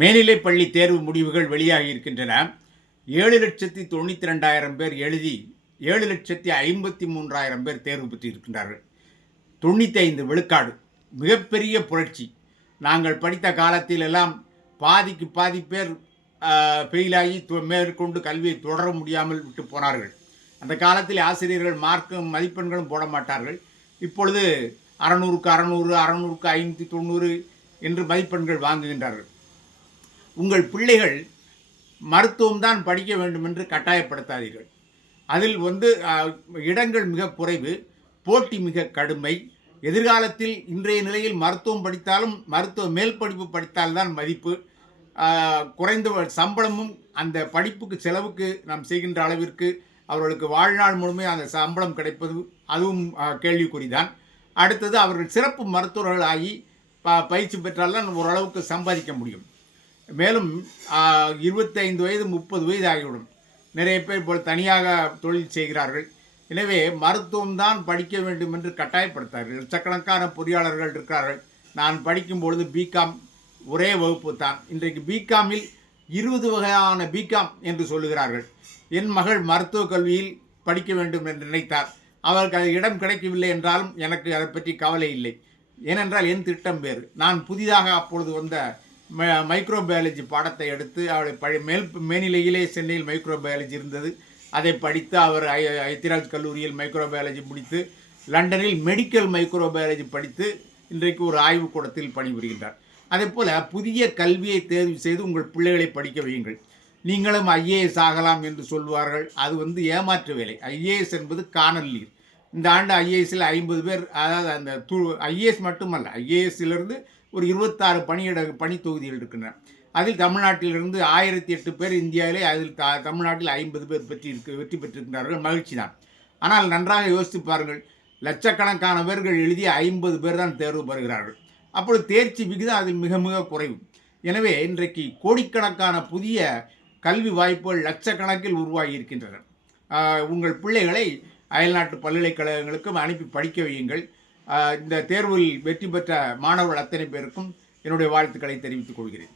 மேல்நிலைப் பள்ளி தேர்வு முடிவுகள் வெளியாகி இருக்கின்றன. 7,92,000 பேர் எழுதி 7,53,000 பேர் தேர்வு பெற்றிருக்கின்றார்கள். 95 விழுக்காடு. மிகப்பெரிய புரட்சி. நாங்கள் படித்த காலத்தில் எல்லாம் பாதிக்கு பாதி பேர் ஃபெயிலாகி மேற்கொண்டு கல்வியை தொடர முடியாமல் விட்டு போனார்கள். அந்த காலத்தில் ஆசிரியர்கள் மார்க்கும் மதிப்பெண்களும் போட மாட்டார்கள். இப்பொழுது 600க்கு 600, 600க்கு 590 என்று மதிப்பெண்கள் வாங்குகின்றார்கள். உங்கள் பிள்ளைகள் மருத்துவம்தான் படிக்க வேண்டும் என்று கட்டாயப்படுத்தாதீர்கள். அதில் இடங்கள் மிக குறைவு, போட்டி மிக கடுமை. எதிர்காலத்தில் இன்றைய நிலையில் மருத்துவம் படித்தாலும் மருத்துவ மேல் படிப்பு படித்தால்தான் மதிப்பு. குறைந்த சம்பளமும் அந்த படிப்புக்கு செலவுக்கு நாம் செய்கின்ற அளவிற்கு அவர்களுக்கு வாழ்நாள் முழுமையாக அந்த சம்பளம் கிடைப்பது அதுவும் கேள்விக்குறிதான். அடுத்தது அவர்கள் சிறப்பு மருத்துவர்கள் ஆகி பயிற்சி பெற்றால்தான் ஓரளவுக்கு சம்பாதிக்க முடியும். மேலும் 25 வயது 30 வயது ஆகிவிடும். நிறைய பேர் போல் தனியாக தொழில் செய்கிறார்கள். எனவே மருத்துவம்தான் படிக்க வேண்டும் என்று கட்டாயப்படுத்தார்கள். லட்சக்கணக்கான பொறியாளர்கள் இருக்கிறார்கள். நான் படிக்கும் பொழுது பிகாம் ஒரே வகுப்பு தான். இன்றைக்கு பிகாமில் 20 வகையான பிகாம் என்று சொல்லுகிறார்கள். என் மகள் மருத்துவ கல்வியில் படிக்க வேண்டும் என்று நினைத்தார். அவருக்கு அது இடம் கிடைக்கவில்லை என்றாலும் எனக்கு அதை பற்றி கவலை இல்லை. ஏனென்றால் என் திட்டம் வேறு. நான் புதிதாக அப்பொழுது வந்த மைக்ரோபயாலஜி பாடத்தை எடுத்து அவளை மேல்நிலையிலே சென்னையில் மைக்ரோபயாலஜி இருந்தது. அதை படித்து அவர் ஐத்திராஜ் கல்லூரியில் மைக்ரோபயாலஜி முடித்து லண்டனில் மெடிக்கல் மைக்ரோபயாலஜி படித்து இன்றைக்கு ஒரு ஆய்வுக்கூடத்தில் பணிபுரிகின்றார். அதே போல் புதிய கல்வியை தேர்வு செய்து உங்கள் பிள்ளைகளை படிக்க வையுங்கள். நீங்களும் ஐஏஎஸ் ஆகலாம் என்று சொல்வார்கள். அது ஏமாற்று வேலை. ஐஏஎஸ் என்பது காணல் நீர். இந்த ஆண்டு ஐஏஎஸ்ஸில் 50 பேர், அதாவது அந்த ஐஏஎஸ் மட்டுமல்ல, ஐஏஎஸ்ஸிலிருந்து ஒரு 26 பணி தொகுதிகள் இருக்கின்றன. அதில் தமிழ்நாட்டிலிருந்து 1008 பேர் இந்தியாவிலே, அதில் தமிழ்நாட்டில் 50 பேர் வெற்றி பெற்றிருக்கிறார்கள். மகிழ்ச்சி தான். ஆனால் நன்றாக யோசித்து பாருங்கள், லட்சக்கணக்கான பேர்கள் எழுதிய 50 பேர் தான் தேர்வு பெறுகிறார்கள். அப்பொழுது தேர்ச்சி விகிதம் அதில் மிக மிக குறைவு. எனவே இன்றைக்கு கோடிக்கணக்கான புதிய கல்வி வாய்ப்புகள் லட்சக்கணக்கில் உருவாகி இருக்கின்றன. உங்கள் பிள்ளைகளை அயல்நாட்டு பல்கலைக்கழகங்களுக்கும் அனுப்பி படிக்க வையுங்கள். இந்த தேர்வில் வெற்றி பெற்ற மாணவர்கள் அத்தனை பேருக்கும் என்னுடைய வாழ்த்துக்களை தெரிவித்துக் கொள்கிறேன்.